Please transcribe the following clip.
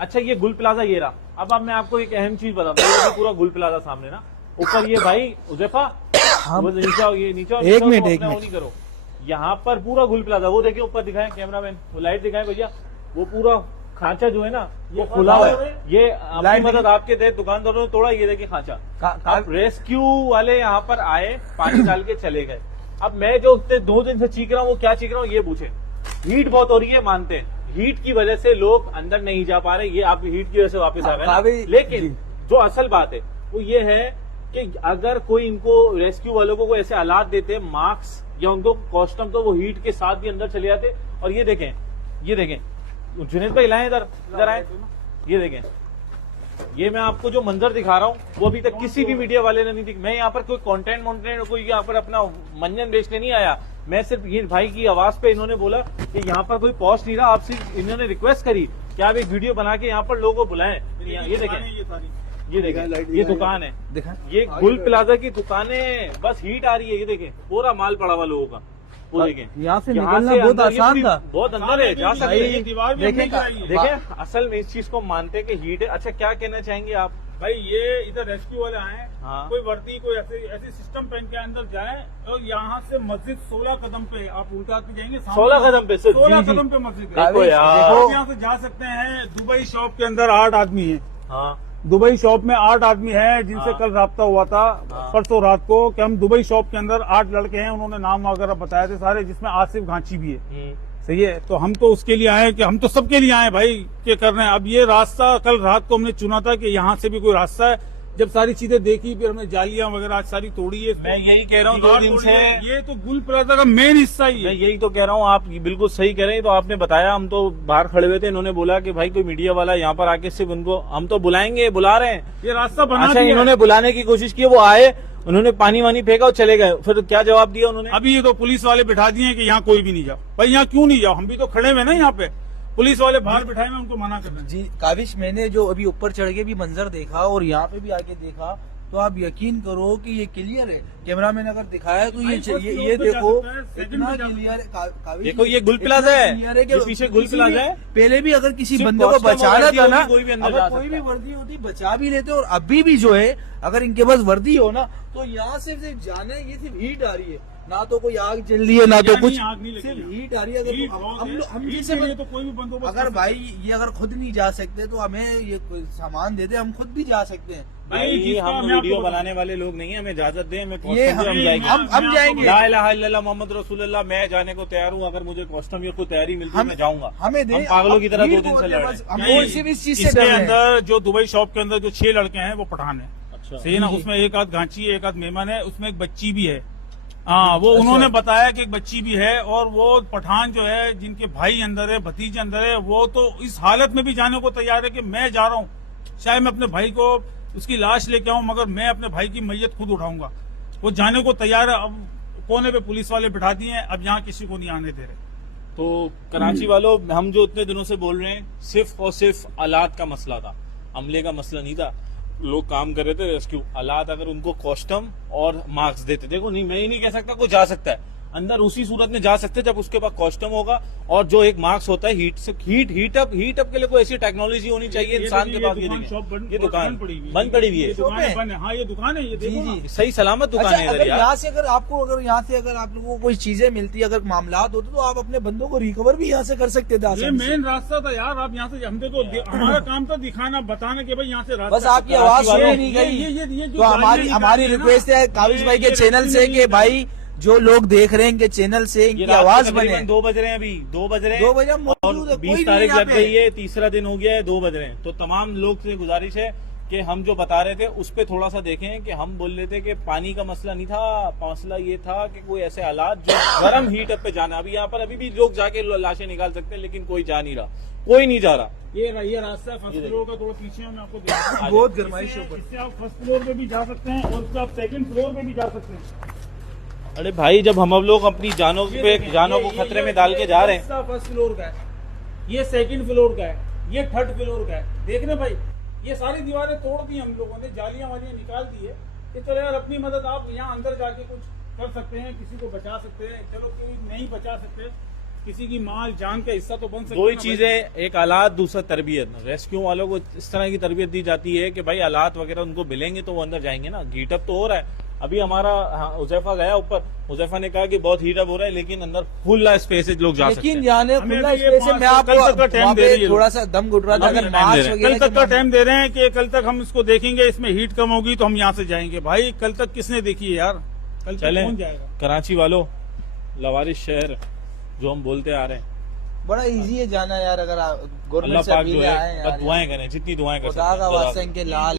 अच्छा ये गुल प्लाजा ये रहा। अब मैं आपको एक अहम चीज बताता हूँ, पूरा गुल प्लाजा सामने ना, ऊपर ये भाई उजैफा वो नीचे एक मिनट नहीं करो, यहाँ पर पूरा गुल प्लाजा, वो देखिए ऊपर दिखाए कैमरामैन, वो लाइट दिखाए भैया, वो पूरा खांचा जो है ना वो खुला हुआ है। ये अपनी मदद आपके दे दुकानदारों ने तोड़ा, ये देखिए खांचा। अब रेस्क्यू वाले यहाँ पर आए, पानी डाल के चले गए। अब मैं जो 2 दिन से चीख रहा हूँ, वो क्या चीख रहा हूँ ये पूछे। हीट बहुत हो रही है, मानते हैं, हीट की वजह से लोग अंदर नहीं जा पा रहे, ये आप हीट की वजह से वापस आ गए। लेकिन जो असल बात है वो ये है कि अगर कोई इनको रेस्क्यू वालों को कोई ऐसे हालात देते, मास्क या उनको कॉस्ट्यूम, तो वो हीट के साथ भी अंदर चले जाते। और ये देखें, ये देखें, जुनेद भाई लाए इधर आए, ये देखें, ये मैं आपको जो मंजर दिखा रहा हूँ वो अभी तक किसी भी मीडिया वाले ने नहीं दिखा। मैं यहाँ पर कोई कंटेंट कोई यहाँ पर अपना मंजन बेचने नहीं आया, मैं सिर्फ ये भाई की आवाज पे इन्होंने बोला कि यहाँ पर कोई पहुंच नहीं रहा, आपसे इन्होंने रिक्वेस्ट करी कि आप एक वीडियो बना के यहाँ पर लोगों को बुलाएं। ये देखें, ये देखें, ये दुकान है, ये गुल प्लाजा की दुकानें, बस हीट आ रही है। ये देखें पूरा माल पड़ा हुआ लोगों का, वो देखें यहाँ से निकलना बहुत आसान था, बहुत अंदर है, जा सकते। देखें असल में इस चीज को मानते हैं कि हीट है। अच्छा क्या कहना चाहेंगे आप? भाई ये इधर रेस्क्यू वाले आए, हाँ। कोई वर्दी कोई ऐसे सिस्टम पहन के अंदर जाए, और यहाँ से मस्जिद 16 कदम पे आप उल्टा के जाएंगे, 16 कदम पे, 16 कदम पे मस्जिद है। देखो यार, आप यहाँ से जा सकते हैं। दुबई शॉप के अंदर 8 आदमी है, हाँ, दुबई शॉप में 8 आदमी है जिनसे हाँ। कल राब्ता हुआ था, हाँ। परसों रात को, कि हम दुबई शॉप के अंदर 8 लड़के हैं, उन्होंने नाम वगैरह बताए थे सारे, जिसमें आसिफ घांची भी है। सही है, तो हम तो उसके लिए आए कि हम तो सबके लिए आए भाई, क्या कर रहे हैं। अब ये रास्ता कल रात को हमने चुना था कि यहाँ से भी कोई रास्ता है, जब सारी चीजें देखी फिर हमने जालियां वगैरह आज सारी तोड़ी है। मैं यही कह रहा हूँ 2 दिन से, ये तो गुल प्लाजा का मेन हिस्सा ही है। मैं यही तो कह रहा हूँ, आप बिल्कुल सही कह रहे हैं। तो आपने बताया, हम तो बाहर खड़े हुए थे, इन्होंने बोला कि भाई कोई मीडिया वाला यहाँ पर आके सिर्फ उनको हम तो बुलाएंगे, बुला रहे हैं, ये रास्ता बना अच्छा दिया। इन्होंने बुलाने की कोशिश की, वो आए, उन्होंने पानी वानी फेंका और चले गए। फिर क्या जवाब दिया उन्होंने? अभी ये तो पुलिस वाले बिठा दिए कि यहाँ कोई भी नहीं जाओ। भाई यहाँ क्यों नहीं जाओ, हम भी तो खड़े हुए ना यहाँ पे, पुलिस वाले बाहर बिठाए हुए, उनको मना कर रहे हैं। जी काविश, मैंने जो अभी ऊपर चढ़ के भी मंजर देखा और यहाँ पे भी आके देखा, तो आप यकीन करो कि ये क्लियर है। कैमरामैन अगर दिखाया तो ये देखो इतना क्लियर है। काविश देखो ये गुल प्लाजा है, कि पीछे गुल प्लाजा है। पहले भी अगर किसी बंदे को बचाना था ना, अगर कोई भी वर्दी होती बचा भी लेते। और अभी भी जो है अगर इनके पास वर्दी हो ना, तो यहाँ से सिर्फ जाना है, ये सिर्फ हीट आ रही है, ना तो कोई आग जल रही है ना तो कुछ, सिर्फ हीट आ रही है। अगर हम जैसे तो कोई भी बंदोबस्त, अगर भाई ये अगर खुद नहीं जा सकते तो हमें ये सामान देते, हम खुद भी जा सकते हैं। भाई हम वीडियो बनाने वाले लोग नहीं है, हमें इजाजत दें, हमें ये हम जाएंगे। ला इलाहा इल्लल्लाह मोहम्मद रसूलुल्लाह, मैं जाने को तैयार हूँ। अगर मुझे कॉस्ट्यूम या कोई तैयारी मिलती है मैं जाऊंगा। हमें दे, हम पागलों की तरह 2 दिन से लड़ रहे हैं। इस चीज से इसके अंदर जो दुबई शॉप के अंदर जो 6 लड़के हैं वो पठान है, अच्छा सही है ना। उसमें एक आध घांची है, एक आध मेहमान है, उसमें एक बच्ची भी है। हाँ, वो उन्होंने बताया कि एक बच्ची भी है। और वो पठान जो है, जिनके भाई अंदर है, भतीजे अंदर है, वो तो इस हालत में भी जाने को तैयार है कि मैं जा रहा हूँ, चाहे मैं अपने भाई को उसकी लाश लेके आऊं, मगर मैं अपने भाई की मैयत खुद उठाऊंगा। वो जाने को तैयार है। अब कोने पे पुलिस वाले बिठा दिए हैं, अब यहाँ किसी को नहीं आने दे रहे। तो कराची वालों, हम जो इतने दिनों से बोल रहे हैं, सिर्फ और सिर्फ आलात का मसला था, हमले का मसला नहीं था। लोग काम कर रहे थे रेस्क्यू, हालात अगर उनको कॉस्ट्यूम और मास्क देते, देखो नहीं, मैं ही नहीं कह सकता कोई जा सकता है अंदर, उसी सूरत में जा सकते जब उसके पास कॉस्ट्यूम होगा और जो एक मार्क्स होता है हीट से, हीट अप के लिए कोई ऐसी टेक्नोलॉजी होनी चाहिए इंसान के पास। ये दुकान बंद पड़ी हुई है। हाँ ये दुकान है, ये जी सही सलामत दुकान है इधर यार। यहाँ से अगर आपको, अगर यहाँ से अगर आप लोगों को कोई चीजें मिलती, अगर मामलात होते, तो आप अपने बंदों को रिकवर भी यहाँ से कर सकते थे। ये मेन रास्ता था यार। आप यहाँ से, हमने तो हमारा काम था दिखाना, बताना कि भाई यहाँ से रास्ता। बस आपकी आवाज सुनी नहीं गई, तो हमारी रिक्वेस्ट है काविश भाई के चैनल से कि भाई जो लोग देख रहे हैं कि चैनल से इनकी आवाज बने। 2 बज रहे हैं अभी, 2 बज रहे हैं, 2 बजे और 20 तारीख लग गई है, तीसरा दिन हो गया है, 2 बज रहे हैं। तो तमाम लोग से गुजारिश है कि हम जो बता रहे थे उस पे थोड़ा सा देखें कि हम बोल रहे थे कि पानी का मसला नहीं था, मसला ये था कि कोई ऐसे हालात जो गर्म हीट अप पे जाना। अभी यहाँ पर अभी भी लोग जाके लाशें निकाल सकते हैं, लेकिन कोई जा नहीं रहा, कोई नहीं जा रहा। ये रास्ता फर्स्ट फ्लोर का, थोड़ा पीछे मैं आपको दिखाता हूं। बहुत गर्माइश ऊपर, इससे आप फर्स्ट फ्लोर पे भी जा सकते हैं और उससे आप सेकंड फ्लोर पे भी जा सकते हैं। अरे भाई, जब हम लोग अपनी जानों को खतरे में डाल के जा रहे हैं। फर्स्ट फ्लोर का है, ये सेकंड फ्लोर का है, ये थर्ड फ्लोर का है। देख रहे भाई, ये सारी दीवारें तोड़ दी हम लोगों ने, जालियां वालियां निकाल दी है। कि चलो यार अपनी मदद, आप यहाँ अंदर जाके कुछ कर सकते हैं, किसी को बचा सकते हैं। चलो कोई नहीं बचा सकते किसी की माल जान का हिस्सा तो बन सकता दो ही है ना चीजें, एक हालात, दूसरा तरबियत। रेस्क्यू वालों को इस तरह की तरबियत दी जाती है कि भाई हालात वगैरह उनको मिलेंगे तो वो अंदर जाएंगे ना। हीट अप तो हो रहा है अभी हमारा। हुजैफा गया ऊपर, हुजैफा ने कहा कि बहुत हीट अप हो रहा है, लेकिन अंदर खुला स्पेस है, लोग जा सकते लेकिन हैं। जाने हमें खुला भी ये स्पेस है। 5 मैं कल तक का आपको टाइम वहाँ दे पे रही है। थोड़ा सा दम घुट रहा था। अभी अगर टाइम दे मार्च रहे हैं। वगैरह कल तक के का मामले- टाइम दे रहे हैं कि कल तक हम इसको देखेंगे, इसमें हीट कम होगी तो हम यहाँ से जाएंगे। भाई कल तक किसने देखी है यार, कल तक चलें कौन जाएगा। कराची वालों, लवारिश शहर जो हम बोलते आ रहे हैं, बड़ा इजी है जाना यार। अगर अल्लाह गवर्नमेंट से पाक जो अपील है आए बस दुआएं करें, जितनी दुआएं कर सकते खुदा हैं। का जज़ाक वास्ता इनके लाल